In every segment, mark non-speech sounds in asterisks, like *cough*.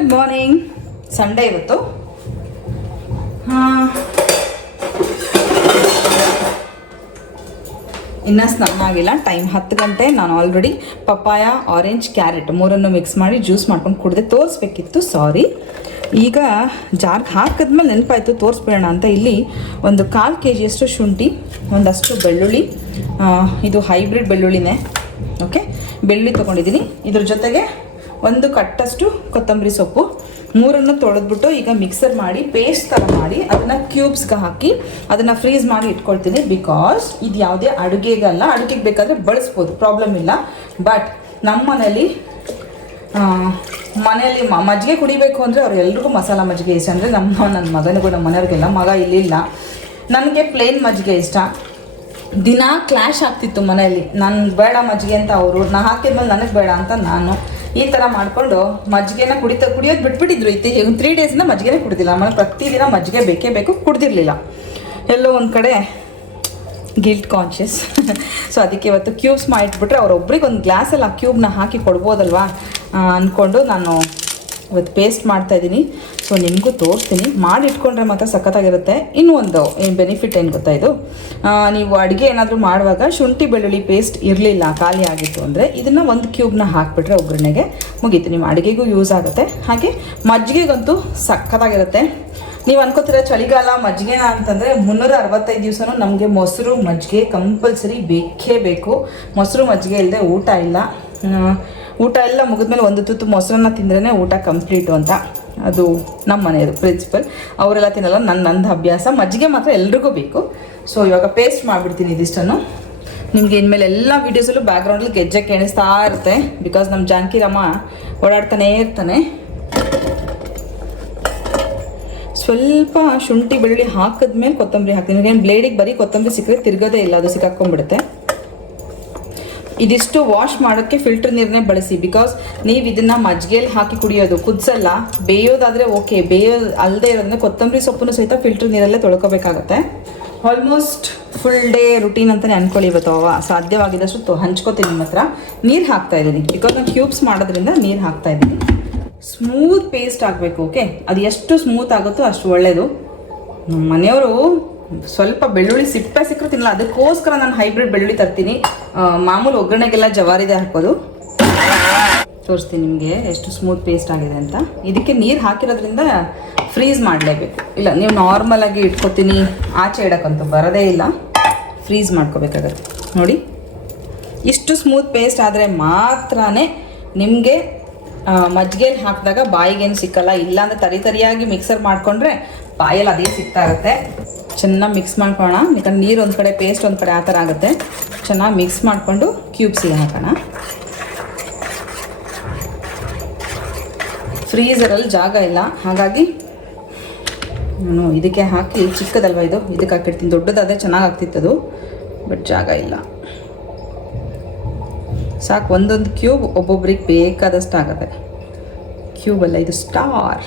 Good morning Sunday ಇವತ್ತು. ಇನ್ನ ಸ್ನಾನ ಆಗಿಲ್ಲ. ಟೈಮ್ ಹತ್ತು ಗಂಟೆ. ನಾನು ಆಲ್ರೆಡಿ ಪಪ್ಪಾಯ ಆರೆಂಜ್ ಕ್ಯಾರೆಟ್ ಮೂರನ್ನು ಮಿಕ್ಸ್ ಮಾಡಿ ಜ್ಯೂಸ್ ಮಾಡ್ಕೊಂಡು ಕುಡಿದೆ ತೋರಿಸ್ಬೇಕಿತ್ತು. ಸಾರಿ ಈಗ ಜಾರ್ಗೆ ಹಾಕಿದ್ಮೇಲೆ ನೆನಪಾಯಿತು ತೋರಿಸ್ಬಿಡೋಣ ಅಂತ. ಇಲ್ಲಿ ಒಂದು ಕಾಲು ಕೆ ಜಿಯಷ್ಟು ಶುಂಠಿ ಒಂದಷ್ಟು ಬೆಳ್ಳುಳ್ಳಿ ಇದು ಹೈಬ್ರಿಡ್ ಬೆಳ್ಳುಳ್ಳಿನೇ. ಓಕೆ ಬೆಳ್ಳುಳ್ಳಿ ತೊಗೊಂಡಿದ್ದೀನಿ. ಇದ್ರ ಜೊತೆಗೆ ಒಂದು ಕಟ್ಟಷ್ಟು ಕೊತ್ತಂಬರಿ ಸೊಪ್ಪು, ಮೂರನ್ನು ತೊಳೆದ್ಬಿಟ್ಟು ಈಗ ಮಿಕ್ಸರ್ ಮಾಡಿ ಪೇಸ್ಟ್ ಥರ ಮಾಡಿ ಅದನ್ನು ಕ್ಯೂಬ್ಸ್ಗೆ ಹಾಕಿ ಅದನ್ನು ಫ್ರೀಸ್ ಮಾಡಿ ಇಟ್ಕೊಳ್ತೀನಿ ಬಿಕಾಸ್ ಇದು ಯಾವುದೇ ಅಡುಗೆಗಲ್ಲ ಅಡುಗೆಗೆ ಬೇಕಾದರೆ ಬಳಸ್ಬೋದು ಪ್ರಾಬ್ಲಮ್ ಇಲ್ಲ. ಬಟ್ ನಮ್ಮ ಮನೇಲಿ ಮನೆಯಲ್ಲಿ ಮಜ್ಜಿಗೆ ಕುಡಿಬೇಕು ಅಂದರೆ ಅವ್ರು ಎಲ್ರಿಗೂ ಮಸಾಲ ಮಜ್ಜಿಗೆ ಇಷ್ಟ. ಅಂದರೆ ನಮ್ಮ ನನ್ನ ಮಗನಿಗೂ ನಮ್ಮ ಮನೆಯವ್ರಿಗೆಲ್ಲ ಮಗ ಇಲ್ಲಿಲ್ಲ. ನನಗೆ ಪ್ಲೇನ್ ಮಜ್ಜಿಗೆ ಇಷ್ಟ. ದಿನ ಕ್ಲ್ಯಾಶ್ ಆಗ್ತಿತ್ತು ಮನೆಯಲ್ಲಿ ನಾನು ಬೇಡ ಮಜ್ಜಿಗೆ ಅಂತ ಅವರು, ನಾ ಹಾಕಿದ್ಮೇಲೆ ನನಗೆ ಬೇಡ ಅಂತ ನಾನು. ಈ ಥರ ಮಾಡಿಕೊಂಡು ಮಜ್ಜಿಗೆನ ಕುಡಿತಾ, ಕುಡಿಯೋದು ಬಿಟ್ಬಿಟ್ಟಿದ್ರು. ಇತ್ತು ಒಂದು ತ್ರೀ ಡೇಸಿಂದ ಮಜ್ಜಿಗೆನೇ ಕುಡ್ದಿಲ್ಲ. ಆಮೇಲೆ ಪ್ರತಿದಿನ ಮಜ್ಜಿಗೆ ಬೇಕೇ ಬೇಕು, ಕುಡ್ದಿರ್ಲಿಲ್ಲ. ಎಲ್ಲೋ ಒಂದು ಕಡೆ ಗಿಲ್ಟ್ ಕಾನ್ಷಿಯಸ್ ಸೊ ಅದಕ್ಕೆ ಇವತ್ತು ಕ್ಯೂಬ್ಸ್ ಮಾಡಿಟ್ಬಿಟ್ರೆ ಅವರೊಬ್ರಿಗೆ ಒಂದು ಗ್ಲಾಸಲ್ಲಿ ಆ ಕ್ಯೂಬ್ನ ಹಾಕಿ ಕೊಡ್ಬೋದಲ್ವಾ? ಅಂದ್ಕೊಂಡು ನಾನು ಇವತ್ತು ಪೇಸ್ಟ್ ಮಾಡ್ತಾ ಇದ್ದೀನಿ. ಸೊ ನಿಮಗೂ ತೋರಿಸ್ತೀನಿ. ಮಾಡಿ ಇಟ್ಕೊಂಡ್ರೆ ಮಾತ್ರ ಸಖತ್ತಾಗಿರುತ್ತೆ. ಇನ್ನೂ ಒಂದು ಬೆನಿಫಿಟ್ ಏನು ಗೊತ್ತಾ ಇದು? ನೀವು ಅಡುಗೆ ಏನಾದರೂ ಮಾಡುವಾಗ ಶುಂಠಿ, ಬೆಳ್ಳುಳ್ಳಿ ಪೇಸ್ಟ್ ಇರಲಿಲ್ಲ, ಖಾಲಿ ಆಗಿತ್ತು ಅಂದರೆ ಇದನ್ನು ಒಂದು ಕ್ಯೂಬ್ನ ಹಾಕಿಬಿಟ್ರೆ ಒಗ್ಗರಣೆಗೆ ಮುಗೀತು. ನಿಮ್ಮ ಅಡುಗೆಗೂ ಯೂಸ್ ಆಗುತ್ತೆ. ಹಾಗೆ ಮಜ್ಜಿಗೆಗಂತೂ ಸಖತ್ತಾಗಿರುತ್ತೆ. ನೀವು ಅನ್ಕೋತೀರ ಚಳಿಗಾಲ ಮಜ್ಜಿಗೆನ ಅಂತಂದರೆ ಮುನ್ನೂರ ಅರವತ್ತೈದು ದಿವಸನೂ ನಮಗೆ ಮೊಸರು ಮಜ್ಜಿಗೆ ಕಂಪಲ್ಸರಿ ಬೇಕೇ ಬೇಕು. ಮೊಸರು ಮಜ್ಜಿಗೆ ಇಲ್ಲದೆ ಊಟ ಇಲ್ಲ. ಊಟ ಎಲ್ಲ ಮುಗಿದ್ಮೇಲೆ ಒಂದು ತುತ್ತು ಮೊಸರನ್ನ ತಿಂದ್ರೇ ಊಟ ಕಂಪ್ಲೀಟು ಅಂತ. ಅದು ನಮ್ಮ ಮನೆಯವರು ಪ್ರಿನ್ಸಿಪಲ್ ಅವರೆಲ್ಲ ತಿನ್ನಲ್ಲ ನನ್ನ ನಂದು ಅಭ್ಯಾಸ. ಮಜ್ಜಿಗೆ ಮಾತ್ರ ಎಲ್ರಿಗೂ ಬೇಕು. ಸೊ ಇವಾಗ ಪೇಸ್ಟ್ ಮಾಡಿಬಿಡ್ತೀನಿ ಇದಿಷ್ಟನ್ನು. ನಿಮಗೆ ಇನ್ಮೇಲೆ ಎಲ್ಲ ವೀಡಿಯೋಸಲ್ಲೂ ಬ್ಯಾಕ್ಗ್ರೌಂಡಲ್ಲಿ ಗೆಜ್ಜೆ ಕೇಳಿಸ್ತಾ ಇರುತ್ತೆ. ಬಿಕಾಸ್ ನಮ್ಮ ಜಾನಕಿರಮ್ಮ ರಾಮ ಓಡಾಡ್ತಾನೇ ಇರ್ತಾನೆ. ಸ್ವಲ್ಪ ಶುಂಠಿ, ಬೆಳ್ಳುಳ್ಳಿ ಹಾಕಿದ್ಮೇಲೆ ಕೊತ್ತಂಬರಿ ಹಾಕ್ತೀನಿ. ಏನು ಬ್ಲೇಡಿಗೆ ಬರೀ ಕೊತ್ತಂಬರಿ ಸಿಕ್ಕರೆ ತಿರ್ಗೋದೇ ಇಲ್ಲ, ಅದು ಸಿಕ್ಕಾಕೊಂಡ್ಬಿಡುತ್ತೆ. ಇದಿಷ್ಟು ವಾಶ್ ಮಾಡೋಕ್ಕೆ ಫಿಲ್ಟರ್ ನೀರನ್ನೇ ಬಳಸಿ ಬಿಕಾಸ್ ನೀವು ಇದನ್ನು ಮಜ್ಜಿಗೆಯಲ್ಲಿ ಹಾಕಿ ಕುಡಿಯೋದು, ಕುದಿಸಲ್ಲ, ಬೇಯೋದಾದರೆ ಓಕೆ ಬೇಯೋ ಅಲ್ಲದೆ ಇರೋದನ್ನ ಕೊತ್ತಂಬರಿ ಸೊಪ್ಪನ್ನು ಸಹಿತ ಫಿಲ್ಟರ್ ನೀರಲ್ಲೇ ತೊಳ್ಕೊಬೇಕಾಗತ್ತೆ. ಆಲ್ಮೋಸ್ಟ್ ಫುಲ್ ಡೇ ರುಟೀನ್ ಅಂತಲೇ ಅನ್ಕೊಳ್ಳಿ ಇವತ್ತು ಅವ ಸಾಧ್ಯವಾಗಿದ್ದಷ್ಟು ಹಂಚ್ಕೋತೀನಿ ನಿಮ್ಮ ಹತ್ರ. ನೀರು ಹಾಕ್ತಾ ಇದ್ದೀನಿ. ಬಿಕಾಸ್ ನಾನು ಕ್ಯೂಬ್ಸ್ ಮಾಡೋದ್ರಿಂದ ನೀರು ಹಾಕ್ತಾ ಇದ್ದೀನಿ. ಸ್ಮೂತ್ ಪೇಸ್ಟ್ ಆಗಬೇಕು ಓಕೆ ಅದು ಎಷ್ಟು ಸ್ಮೂತ್ ಆಗುತ್ತೋ ಅಷ್ಟು ಒಳ್ಳೆಯದು ನಮ್ಮ ಮನೆಯವರು ಸ್ವಲ್ಪ ಬೆಳ್ಳುಳ್ಳಿ ಸಿಪ್ಪೆ ಸಿಕ್ಕರು ತಿನ್ನಲ್ಲ, ಅದಕ್ಕೋಸ್ಕರ ನಾನು ಹೈಬ್ರಿಡ್ ಬೆಳ್ಳುಳ್ಳಿ ತರ್ತೀನಿ. ಮಾಮೂಲಿ ಒಗ್ಗರಣೆಗೆಲ್ಲ ಜವಾರಿದೆ ಹಾಕೋದು ತೋರಿಸ್ತೀನಿ ನಿಮಗೆ ಎಷ್ಟು ಸ್ಮೂತ್ ಪೇಸ್ಟ್ ಆಗಿದೆ ಅಂತ. ಇದಕ್ಕೆ ನೀರು ಹಾಕಿರೋದ್ರಿಂದ ಫ್ರೀಸ್ ಮಾಡಲೇಬೇಕು. ಇಲ್ಲ, ನೀವು ನಾರ್ಮಲಾಗಿ ಇಟ್ಕೋತೀನಿ, ಆಚೆ ಇಡೋಕ್ಕಂತೂ ಬರೋದೇ ಇಲ್ಲ. ಫ್ರೀಸ್ ಮಾಡ್ಕೋಬೇಕಾಗತ್ತೆ. ನೋಡಿ, ಇಷ್ಟು ಸ್ಮೂತ್ ಪೇಸ್ಟ್ ಆದರೆ ಮಾತ್ರನೇ ನಿಮಗೆ ಮಜ್ಜಿಗೆ ಹಾಕಿದಾಗ ಬಾಯಿಗೇನು ಸಿಕ್ಕಲ್ಲ, ಇಲ್ಲಾಂದ್ರೆ ತರಿ ತರಿಯಾಗಿ ಮಿಕ್ಸರ್ ಮಾಡಿಕೊಂಡ್ರೆ ಬಾಯಲ್ಲಿ ಅದೇ ಸಿಗ್ತಾ ಇರುತ್ತೆ. ಚೆನ್ನಾಗಿ ಮಿಕ್ಸ್ ಮಾಡ್ಕೊಳ್ಳೋಣ. ಯಾಕಂದ್ರೆ ನೀರು ಒಂದು ಕಡೆ ಪೇಸ್ಟ್ ಒಂದು ಕಡೆ ಆ ಥರ ಆಗುತ್ತೆ. ಚೆನ್ನಾಗಿ ಮಿಕ್ಸ್ ಮಾಡಿಕೊಂಡು ಕ್ಯೂಬ್ಸಿಗೆ ಹಾಕೋಣ. ಫ್ರೀಸರಲ್ಲಿ ಜಾಗ ಇಲ್ಲ. ಹಾಗಾಗಿ ನಾನು ಇದಕ್ಕೆ ಹಾಕಿ, ಚಿಕ್ಕದಲ್ವ ಇದು? ಇದಕ್ಕೆ ಹಾಕಿರ್ತೀನಿ. ದೊಡ್ಡದಾದರೆ ಚೆನ್ನಾಗಿ ಆಗ್ತಿತ್ತದು ಬಟ್ ಜಾಗ ಇಲ್ಲ. ಸಾಕು, ಒಂದೊಂದು ಕ್ಯೂಬ್ ಒಬ್ಬೊಬ್ರಿಗೆ ಬೇಕಾದಷ್ಟು ಆಗುತ್ತೆ ಕ್ಯೂಬಲ್ಲ ಇದು ಸ್ಟಾರ್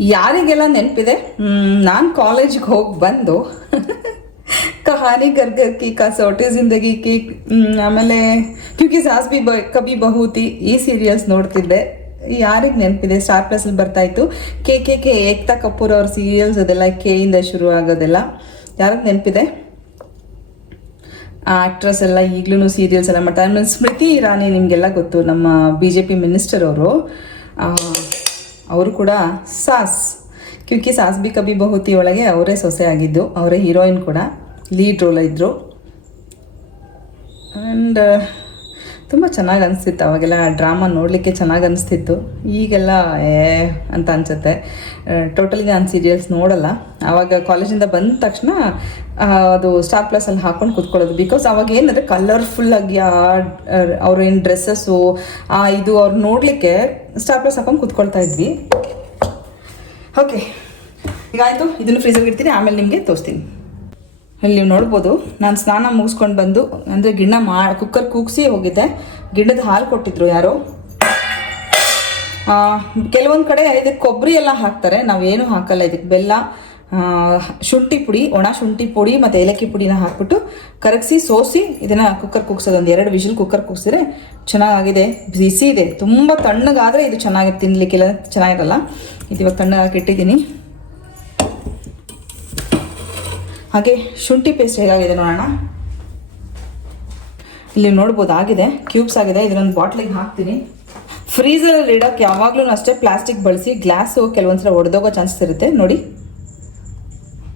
ಯಾರಿಗೆಲ್ಲ ನೆನಪಿದೆ? ನಾನು ಕಾಲೇಜ್ಗೆ ಹೋಗಿ ಬಂದು *laughs* ಕಹಾನಿ ಗರ್ಗರ್ ಕಿ ಕಸೋಟಿ ಜಿಂದಗಿ ಕಿ ಆಮೇಲೆ ಕ್ಯೂಕಿ ಸಾಸ್ ಬಿ ಬ ಕಬಿ ಬಹುತಿ ಈ ಸೀರಿಯಲ್ಸ್ ನೋಡ್ತಿದ್ದೆ. ಯಾರಿಗೆ ನೆನಪಿದೆ? ಸ್ಟಾರ್ ಪ್ಲಸಲ್ಲಿ ಬರ್ತಾ ಇತ್ತು. K K K, Ekta Kapoor ಅವ್ರ ಸೀರಿಯಲ್ಸ್ ಅದೆಲ್ಲ, ಕೆ ಇಂದ ಶುರು ಆಗೋದೆಲ್ಲ. ಯಾರಿಗೆ ನೆನಪಿದೆ? ಆ ಆ್ಯಕ್ಟ್ರೆಸ್ ಎಲ್ಲ ಈಗಲೂ ಸೀರಿಯಲ್ಸ್ ಎಲ್ಲ ಮಾಡ್ತಾರೆ. ಆಮೇಲೆ ಸ್ಮೃತಿ ಇರಾನಿ ನಿಮಗೆಲ್ಲ ಗೊತ್ತು, ನಮ್ಮ ಬಿ ಜೆ ಪಿ ಮಿನಿಸ್ಟರ್ ಅವರು. ಅವರು ಕೂಡ ಸಾಸ್. ಕ್ಯೂಕಿ ಸಾಸ್ ಬಿ ಕಬಿ ಬಹುತಿ ಒಳಗೆ ಅವರೇ ಸೊಸೆ ಆಗಿದ್ದು, ಅವರೇ ಹೀರೋಯಿನ್ ಕೂಡ. ಲೀಡ್ ರೋಲ್ ಇದ್ದರು ಆ್ಯಂಡ್ ತುಂಬ ಚೆನ್ನಾಗಿ ಅನಿಸ್ತಿತ್ತು. ಅವಾಗೆಲ್ಲ ಡ್ರಾಮಾ ನೋಡಲಿಕ್ಕೆ ಚೆನ್ನಾಗಿ ಅನಿಸ್ತಿತ್ತು. ಈಗೆಲ್ಲ, ಏ, ಅಂತ ಅನಿಸುತ್ತೆ. ಟೋಟಲಿ ನಾನು ಸೀರಿಯಲ್ಸ್ ನೋಡಲ್ಲ. ಆವಾಗ ಕಾಲೇಜಿಂದ ಬಂದ ತಕ್ಷಣ ಅದು ಸ್ಟಾರ್ ಪ್ಲಸಲ್ಲಿ ಹಾಕೊಂಡು ಕುತ್ಕೊಳ್ಳೋದು. ಬಿಕಾಸ್ ಅವಾಗ ಏನಂದರೆ ಕಲರ್ಫುಲ್ಲಾಗಿ ಆ ಅವ್ರೇನು ಡ್ರೆಸ್ಸಸ್ಸು ಆ, ಇದು ಅವ್ರು ನೋಡಲಿಕ್ಕೆ ಸ್ಟಾರ್ ಪ್ಲಸ್ ಹಾಕೊಂಡು ಕುತ್ಕೊಳ್ತಾ ಇದ್ವಿ. ಓಕೆ ಈಗ ಆಯಿತು. ಇದನ್ನು ಫ್ರೀಸರ್ಗೆ ಇಡ್ತೀನಿ. ಆಮೇಲೆ ನಿಮಗೆ ತೋರಿಸ್ತೀನಿ. ಇಲ್ಲಿ ನೀವು ನೋಡ್ಬೋದು. ನಾನು ಸ್ನಾನ ಮುಗಿಸ್ಕೊಂಡು ಬಂದು, ಅಂದರೆ ಗಿಣ್ಣ ಮಾ ಕುಕ್ಕರ್ ಕೂಗಿಸಿ ಹೋಗಿದ್ದೆ ಗಿಣ್ಣದ ಹಾಲು ಕೊಟ್ಟಿದ್ರು ಯಾರೋ. ಕೆಲವೊಂದು ಕಡೆ ಇದಕ್ಕೆ ಕೊಬ್ಬರಿ ಎಲ್ಲ ಹಾಕ್ತಾರೆ. ನಾವೇನು ಹಾಕಲ್ಲ ಇದಕ್ಕೆ ಬೆಲ್ಲ ಶುಂಠಿ ಪುಡಿ, ಒಣ ಶುಂಠಿ ಪುಡಿ ಮತ್ತು ಏಲಕ್ಕಿ ಪುಡಿನ ಹಾಕ್ಬಿಟ್ಟು ಕರಗಿಸಿ, ಸೋಸಿ ಇದನ್ನು ಕುಕ್ಕರ್ ಕೂಗ್ಸೋದು. ಒಂದು ಎರಡು ವಿಷಲ್ ಕುಕ್ಕರ್ ಕೂಗ್ಸಿದ್ರೆ ಚೆನ್ನಾಗಿದೆ. ಬಿಸಿ ಇದೆ. ತುಂಬ ತಣ್ಣಗಾದರೆ ಇದು ಚೆನ್ನಾಗಿ ತಿನ್ನಲಿಕ್ಕೆಲ್ಲ ಚೆನ್ನಾಗಿರಲ್ಲ. ಇದು ಇವಾಗ ತಣ್ಣಗೆ ಇಟ್ಟಿದ್ದೀನಿ ಹಾಗೆ ಶುಂಠಿ ಪೇಸ್ಟ್ ಹೇಗಾಗಿದೆ ನೋಡೋಣ. ಇಲ್ಲಿ ನೋಡ್ಬೋದು ಆಗಿದೆ ಕ್ಯೂಬ್ಸ್ ಆಗಿದೆ ಇದನ್ನೊಂದು ಬಾಟ್ಲಿಗೆ ಹಾಕ್ತೀನಿ. ಫ್ರೀಸರಲ್ಲಿ ಇಡೋಕ್ಕೆ ಯಾವಾಗಲೂ ಅಷ್ಟೇ ಪ್ಲಾಸ್ಟಿಕ್ ಬಳಸಿ ಗ್ಲಾಸು ಕೆಲವೊಂದ್ಸಲ ಒಡೆದೋಗೋ ಚಾನ್ಸಸ್ ಇರುತ್ತೆ. ನೋಡಿ.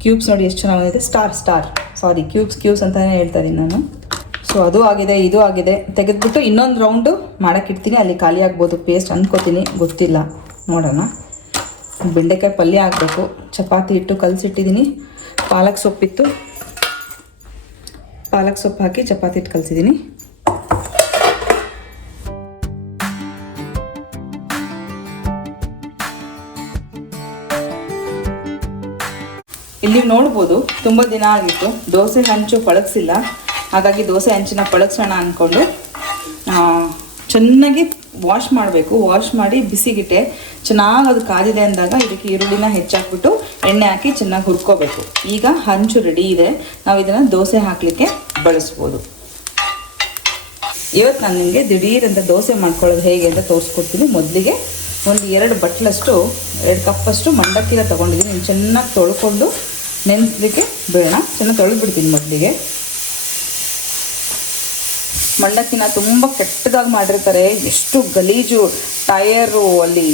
ಕ್ಯೂಬ್ಸ್ ನೋಡಿ ಎಷ್ಟು ಚೆನ್ನಾಗಿದೆ. Star star sorry cubes cubes ಅಂತಲೇ ಹೇಳ್ತಾ ಇದ್ದೀನಿ ನಾನು. ಸೊ ಅದು ಆಗಿದೆ, ಇದು ಆಗಿದೆ. ತೆಗೆದ್ಬಿಟ್ಟು ಇನ್ನೊಂದು ರೌಂಡು ಮಾಡೋಕ್ಕಿಡ್ತೀನಿ ಅಲ್ಲಿ ಖಾಲಿ ಆಗ್ಬೋದು ಪೇಸ್ಟ್ ಅನ್ಕೋತೀನಿ. ಗೊತ್ತಿಲ್ಲ. ನೋಡೋಣ. ಬೆಂಡೆಕಾಯಿ ಪಲ್ಯ ಆಗಬೇಕು. ಚಪಾತಿ ಹಿಟ್ಟು ಕಲಸಿಟ್ಟಿದ್ದೀನಿ ಪಾಲಕ್ ಸೊಪ್ಪಿತ್ತು. ಪಾಲಕ್ ಸೊಪ್ಪು ಹಾಕಿ ಚಪಾತಿ ಹಿಟ್ಟು ಕಲಸಿದ್ದೀನಿ. ಇಲ್ಲಿ ನೋಡ್ಬೋದು ತುಂಬ ದಿನ ಆಗಿತ್ತು. ದೋಸೆ ಹಂಚು ಪಳಗಿಸಿಲ್ಲ. ಹಾಗಾಗಿ ದೋಸೆ ಹಂಚಿನ ಪಳಗ್ಸೋಣ ಅಂದ್ಕೊಂಡು ಚೆನ್ನಾಗಿ ವಾಶ್ ಮಾಡಬೇಕು ವಾಶ್ ಮಾಡಿ ಬಿಸಿಗಿಟ್ಟೆ. ಚೆನ್ನಾಗಿ ಅದು ಕಾದಿದೆ ಅಂದಾಗ ಇದಕ್ಕೆ ಈರುಳ್ಳಿನ ಹೆಚ್ಚಾಕ್ಬಿಟ್ಟು ಎಣ್ಣೆ ಹಾಕಿ ಚೆನ್ನಾಗಿ ಹುರ್ಕೋಬೇಕು. ಈಗ ಹಂಚು ರೆಡಿ ಇದೆ. ನಾವು ಇದನ್ನು ದೋಸೆ ಹಾಕಲಿಕ್ಕೆ ಬಳಸ್ಬೋದು. ಇವತ್ತು ನಾನು ನಿಮಗೆ ದಿಢೀರಂತ ದೋಸೆ ಮಾಡ್ಕೊಳ್ಳೋದು ಹೇಗೆ ಅಂತ ತೋರಿಸ್ಕೊಡ್ತೀನಿ. ಮೊದಲಿಗೆ ಒಂದು ಎರಡು ಬಟ್ಲಷ್ಟು, ಎರಡು ಕಪ್ಪಷ್ಟು ಮಂಡಕ್ಕಿನ ತೊಗೊಂಡಿದ್ದೀನಿ ಚೆನ್ನಾಗಿ ತೊಳ್ಕೊಂಡು ನೆನೆಸ್ಲಿಕ್ಕೆ ಬೇಡ. ಚೆನ್ನಾಗಿ ತೊಳೆದ್ಬಿಡ್ತೀನಿ ಮೊದಲಿಗೆ. ಮಂಡಕ್ಕಿನ ತುಂಬ ಕೆಟ್ಟದಾಗಿ ಮಾಡಿರ್ತಾರೆ. ಎಷ್ಟು ಗಲೀಜು ಟಯರು ಅಲ್ಲಿ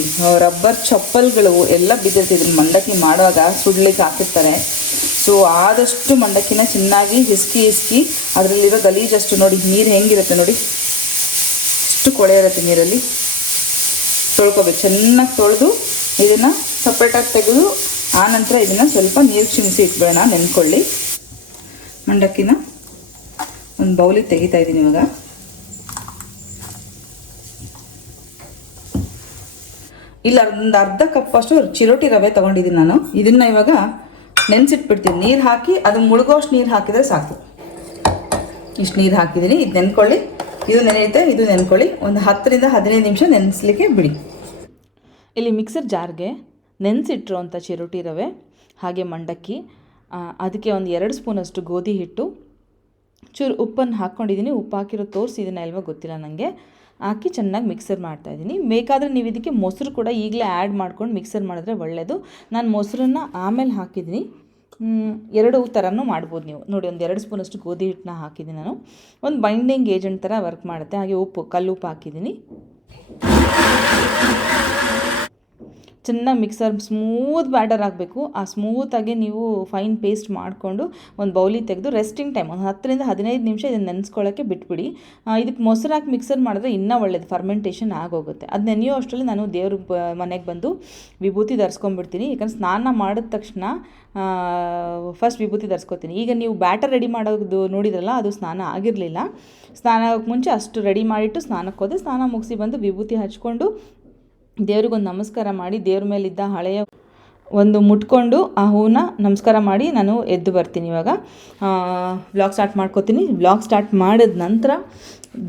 ರಬ್ಬರ್ ಚಪ್ಪಲ್ಗಳು ಎಲ್ಲ ಬಿದ್ದಿರ್ತಿದ್ರು ಮಂಡಕ್ಕಿ ಮಾಡುವಾಗ ಸುಡ್ಲಿಕ್ಕೆ ಹಾಕಿರ್ತಾರೆ. ಸೊ ಆದಷ್ಟು ಮಂಡಕ್ಕಿನ ಚೆನ್ನಾಗಿ ಹಿಸ್ಕಿ ಹಿಸ್ಕಿ ಅದರಲ್ಲಿರೋ ಗಲೀಜಷ್ಟು ನೋಡಿ, ನೀರು ಹೆಂಗಿರುತ್ತೆ ನೋಡಿ. ಎಷ್ಟು ಕೊಳೆ ಇರುತ್ತೆ ನೀರಲ್ಲಿ. ತೊಳ್ಕೊಬೇಕು. ಚೆನ್ನಾಗಿ ತೊಳೆದು ಇದನ್ನು ಸಪ್ರೇಟಾಗಿ ತೆಗೆದು ಆನಂತರ ಇದನ್ನು ಸ್ವಲ್ಪ ನೀರು ಚಿಮಿಸಿ ಇಟ್ಬೇಡ ನೆನ್ಕೊಳ್ಳಿ. ಮಂಡಕ್ಕಿನ ಒಂದು ಬೌಲಿಗೆ ತೆಗಿತಾ ಇದ್ದೀನಿ ಇವಾಗ. ಇಲ್ಲ, ಒಂದು ಅರ್ಧ ಕಪ್ ಅಷ್ಟು ಚಿರೋಟಿ ರವೆ ತೊಗೊಂಡಿದ್ದೀನಿ ನಾನು. ಇದನ್ನು ಇವಾಗ ನೆನೆಸಿಟ್ಬಿಡ್ತೀನಿ. ನೀರು ಹಾಕಿ, ಅದು ಮುಳುಗೋಷ್ಟು ನೀರು ಹಾಕಿದರೆ ಸಾಕು. ಇಷ್ಟು ನೀರು ಹಾಕಿದ್ದೀನಿ ಇದು ನೆನ್ಕೊಳ್ಳಿ. ಇದು ನೆನೆಯುತ್ತೆ, ಇದು ನೆನ್ಕೊಳ್ಳಿ. ಒಂದು ಹತ್ತರಿಂದ ಹದಿನೈದು ನಿಮಿಷ ನೆನೆಸ್ಲಿಕ್ಕೆ ಬಿಡಿ. ಇಲ್ಲಿ ಮಿಕ್ಸರ್ ಜಾರ್ಗೆ ಅಂತ ಚಿರೋಟಿ ರವೆ, ಹಾಗೆ ಮಂಡಕ್ಕಿ ಅದಕ್ಕೆ ಒಂದು ಎರಡು ಸ್ಪೂನಷ್ಟು ಗೋಧಿ ಹಿಟ್ಟು ಚೂರು ಉಪ್ಪನ್ನು ಹಾಕ್ಕೊಂಡಿದ್ದೀನಿ. ಉಪ್ಪು ಹಾಕಿರೋ ತೋರಿಸಿದ್ದೀನಿ ಅಲ್ವಾ ಗೊತ್ತಿಲ್ಲ ನನಗೆ ಹಾಕಿ ಚೆನ್ನಾಗಿ ಮಿಕ್ಸರ್ ಮಾಡ್ತಾಯಿದ್ದೀನಿ ಬೇಕಾದರೆ ನೀವು ಇದಕ್ಕೆ ಮೊಸರು ಕೂಡ ಈಗಲೇ ಆ್ಯಡ್ ಮಾಡ್ಕೊಂಡು ಮಿಕ್ಸರ್ ಮಾಡಿದ್ರೆ ಒಳ್ಳೆಯದು ನಾನು ಮೊಸರನ್ನ ಆಮೇಲೆ ಹಾಕಿದ್ದೀನಿ. ಎರಡು ಥರನೂ ಮಾಡ್ಬೋದು ನೀವು. ನೋಡಿ, ಒಂದು ಎರಡು ಸ್ಪೂನಷ್ಟು ಗೋಧಿ ಹಿಟ್ಟನ್ನ ಹಾಕಿದ್ದೀನಿ ನಾನು. ಒಂದು ಬೈಂಡಿಂಗ್ ಏಜೆಂಟ್ ಥರ ವರ್ಕ್ ಮಾಡುತ್ತೆ. ಹಾಗೆ ಉಪ್ಪು ಕಲ್ಲು ಉಪ್ಪು ಹಾಕಿದ್ದೀನಿ. ಚೆನ್ನಾಗಿ ಮಿಕ್ಸರ್ ಸ್ಮೂತ್ ಬ್ಯಾಟರ್ ಆಗಬೇಕು ಆ ಸ್ಮೂತಾಗಿ ನೀವು ಫೈನ್ ಪೇಸ್ಟ್ ಮಾಡಿಕೊಂಡು ಒಂದು ಬೌಲಿ ತೆಗೆದು ರೆಸ್ಟಿಂಗ್ ಟೈಮ್ ಒಂದು ಹತ್ತರಿಂದ ಹದಿನೈದು ನಿಮಿಷ ಇದನ್ನು ನೆನೆಸ್ಕೊಳ್ಳೋಕ್ಕೆ ಬಿಟ್ಬಿಡಿ. ಇದಕ್ಕೆ ಮೊಸರು ಹಾಕಿ ಮಿಕ್ಸರ್ ಮಾಡಿದ್ರೆ ಇನ್ನೂ ಒಳ್ಳೆಯದು ಫರ್ಮೆಂಟೇಷನ್ ಆಗೋಗುತ್ತೆ. ಅದು ನೆನೆಯೋ ಅಷ್ಟರಲ್ಲಿ ನಾನು ದೇವ್ರ ಮನೆಗೆ ಬಂದು ವಿಭೂತಿ ಧರಿಸ್ಕೊಂಡ್ಬಿಡ್ತೀನಿ. ಯಾಕಂದ್ರೆ ಸ್ನಾನ ಮಾಡಿದ ತಕ್ಷಣ ಫಸ್ಟ್ ವಿಭೂತಿ ಧರಿಸ್ಕೊತೀನಿ. ಈಗ ನೀವು ಬ್ಯಾಟರ್ ರೆಡಿ ಮಾಡೋದು ನೋಡಿದ್ರಲ್ಲ, ಅದು ಸ್ನಾನ ಆಗಿರಲಿಲ್ಲ. ಸ್ನಾನಕ್ಕೆ ಮುಂಚೆ ಅಷ್ಟು ರೆಡಿ ಮಾಡಿಟ್ಟು ಸ್ನಾನಕ್ಕೆ ಹೋದೆ ಸ್ನಾನ ಮುಗಿಸಿ ಬಂದು ವಿಭೂತಿ ಹಚ್ಕೊಂಡು ದೇವ್ರಿಗೊಂದು ನಮಸ್ಕಾರ ಮಾಡಿ ದೇವ್ರ ಮೇಲಿದ್ದ ಹಳೆಯ ಒಂದು ಮುಟ್ಕೊಂಡು ಆ ಹೂವನ್ನ ನಮಸ್ಕಾರ ಮಾಡಿ ನಾನು ಎದ್ದು ಬರ್ತೀನಿ ಇವಾಗ. ಬ್ಲಾಗ್ ಸ್ಟಾರ್ಟ್ ಮಾಡ್ಕೋತೀನಿ. ಬ್ಲಾಗ್ ಸ್ಟಾರ್ಟ್ ಮಾಡಿದ ನಂತರ